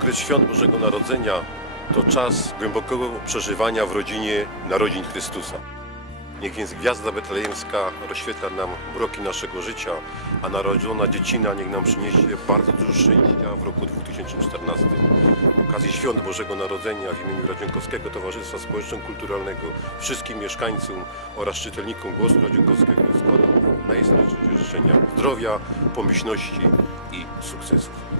Okres świąt Bożego Narodzenia to czas głębokiego przeżywania w rodzinie narodzin Chrystusa. Niech więc gwiazda betlejemska rozświetla nam mroki naszego życia, a narodzona dziecina niech nam przyniesie bardzo dużo szczęścia w roku 2014. Z okazji Świąt Bożego Narodzenia w imieniu Radzionkowskiego Towarzystwa Społeczno-Kulturalnego wszystkim mieszkańcom oraz czytelnikom Głosu Radzionkowskiego składam najserdeczniejsze życzenia zdrowia, pomyślności i sukcesów.